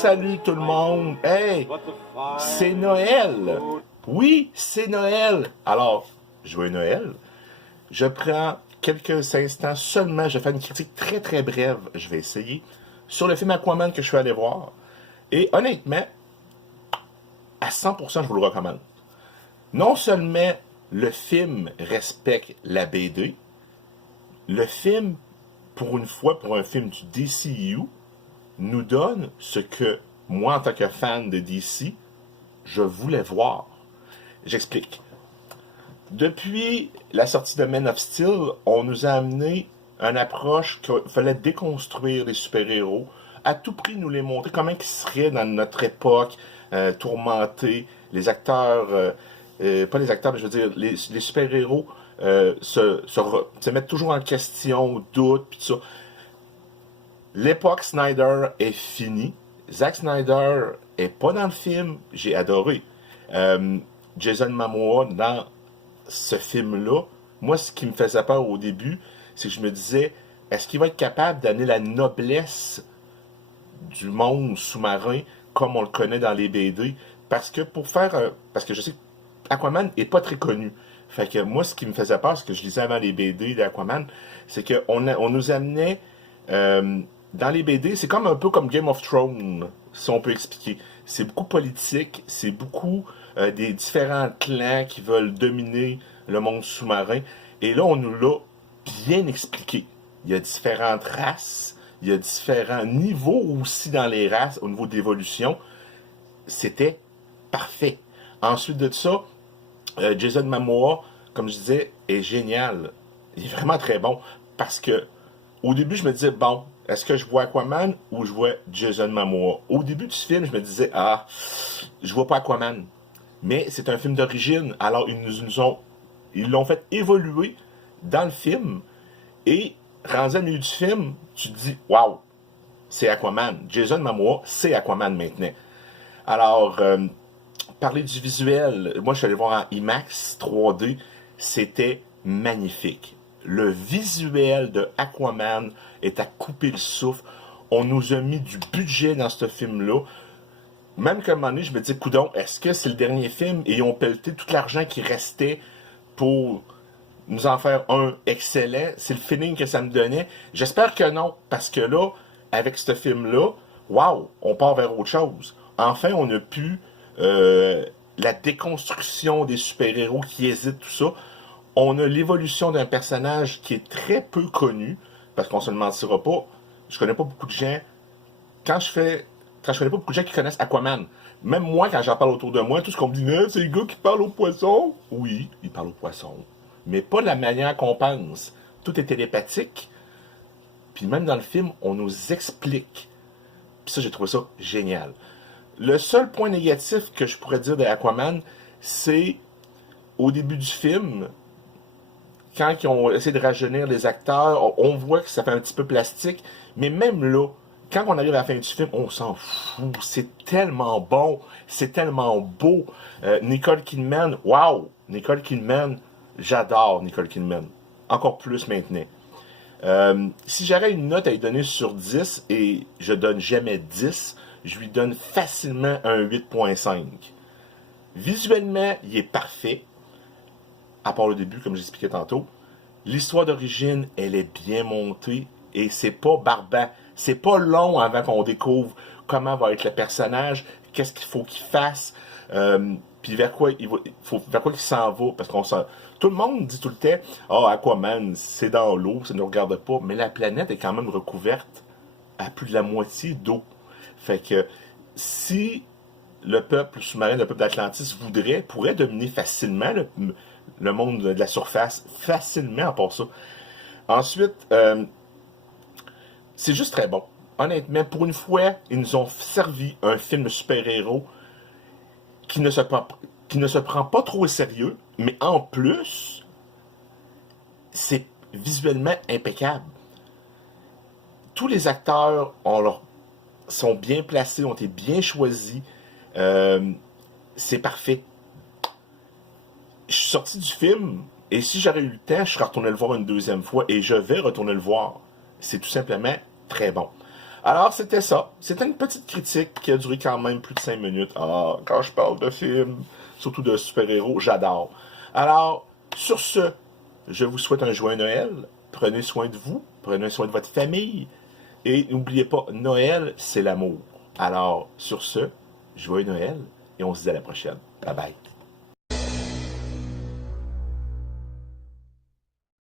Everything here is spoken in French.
salut tout le monde. Hey, c'est Noël. Oui, c'est Noël. Alors, joyeux Noël. Je prends quelques instants seulement. Je fais une critique très très brève. Je vais essayer sur le film Aquaman que je suis allé voir. Et honnêtement, à 100%, je vous le recommande. Non seulement le film respecte la BD, le film, pour une fois, pour un film du DCU, nous donne ce que moi, en tant que fan de DC, je voulais voir. J'explique. Depuis la sortie de Man of Steel, on nous a amené une approche qu'il fallait déconstruire les super-héros, à tout prix nous les montrer comment ils seraient dans notre époque tourmentée. Les acteurs, pas les acteurs, mais je veux dire, les super-héros se mettent toujours en question, doutent, puis tout ça. L'époque Snyder est finie. Zack Snyder est pas dans le film. J'ai adoré. Jason Momoa dans ce film-là, moi, ce qui me faisait peur au début, c'est que je me disais, est-ce qu'il va être capable d'amener la noblesse du monde sous-marin comme on le connaît dans les BD? Parce que parce que je sais qu'Aquaman est pas très connu. Fait que moi, ce qui me faisait peur, ce que je lisais avant les BD d'Aquaman, c'est qu'on nous amenait dans les BD, c'est comme un peu comme Game of Thrones, si on peut expliquer. C'est beaucoup politique, c'est beaucoup des différents clans qui veulent dominer le monde sous-marin. Et là, on nous l'a bien expliqué. Il y a différentes races, il y a différents niveaux aussi dans les races au niveau d'évolution. C'était parfait. Ensuite de ça, Jason Momoa, comme je disais, est génial. Il est vraiment très bon. Parce que au début, je me disais, bon, est-ce que je vois Aquaman ou je vois Jason Momoa? Au début du film, je me disais, je vois pas Aquaman. Mais c'est un film d'origine, alors ils l'ont fait évoluer dans le film. Et rendu au milieu du film, tu te dis, waouh, c'est Aquaman. Jason Momoa, c'est Aquaman maintenant. Alors, parler du visuel, moi je suis allé voir en IMAX 3D, c'était magnifique. Le visuel de Aquaman est à couper le souffle. On nous a mis du budget dans ce film-là. Même qu'à un moment donné, je me dis, coudonc, est-ce que c'est le dernier film et ils ont pelleté tout l'argent qui restait pour nous en faire un excellent? C'est le feeling que ça me donnait. J'espère que non, parce que là, avec ce film-là, waouh, on part vers autre chose. Enfin, on a pu la déconstruction des super-héros qui hésitent, tout ça. On a l'évolution d'un personnage qui est très peu connu, parce qu'on se le mentira pas, je connais pas beaucoup de gens. Quand je connais pas beaucoup de gens qui connaissent Aquaman, même moi, quand j'en parle autour de moi, tout ce qu'on me dit, c'est le gars qui parle aux poissons. Oui, il parle aux poissons. Mais pas de la manière qu'on pense. Tout est télépathique. Puis même dans le film, on nous explique. Puis ça, j'ai trouvé ça génial. Le seul point négatif que je pourrais dire d'Aquaman, c'est au début du film, quand ils ont essayé de rajeunir les acteurs, on voit que ça fait un petit peu plastique, mais même là, quand on arrive à la fin du film, on s'en fout. C'est tellement bon, c'est tellement beau. Nicole Kidman, waouh! Nicole Kidman, j'adore Nicole Kidman. Encore plus maintenant. Si j'aurais une note à lui donner sur 10, et je donne jamais 10, je lui donne facilement un 8.5. Visuellement, il est parfait, à part le début, comme j'expliquais tantôt. L'histoire d'origine, elle est bien montée, et c'est pas barbant. C'est pas long avant qu'on découvre comment va être le personnage, qu'est-ce qu'il faut qu'il fasse, puis vers quoi vers quoi il s'en va, parce tout le monde dit tout le temps, Aquaman, c'est dans l'eau, ça ne nous regarde pas, mais la planète est quand même recouverte à plus de la moitié d'eau. Fait que si le peuple sous-marin, le peuple d'Atlantis pourrait dominer facilement le monde de la surface, facilement à part ça. Ensuite, c'est juste très bon. Honnêtement, pour une fois, ils nous ont servi un film de super-héros qui ne se prend pas trop au sérieux, mais en plus, c'est visuellement impeccable. Tous les acteurs sont bien placés, ont été bien choisis. C'est parfait. Je suis sorti du film, et si j'aurais eu le temps, je serais retourné le voir une deuxième fois, et je vais retourner le voir. C'est tout simplement très bon. Alors, c'était ça. C'était une petite critique qui a duré quand même plus de 5 minutes. Ah, quand je parle de films, surtout de super-héros, j'adore. Alors, sur ce, je vous souhaite un joyeux Noël. Prenez soin de vous, prenez soin de votre famille. Et n'oubliez pas, Noël, c'est l'amour. Alors, sur ce, joyeux Noël et on se dit à la prochaine. Bye bye.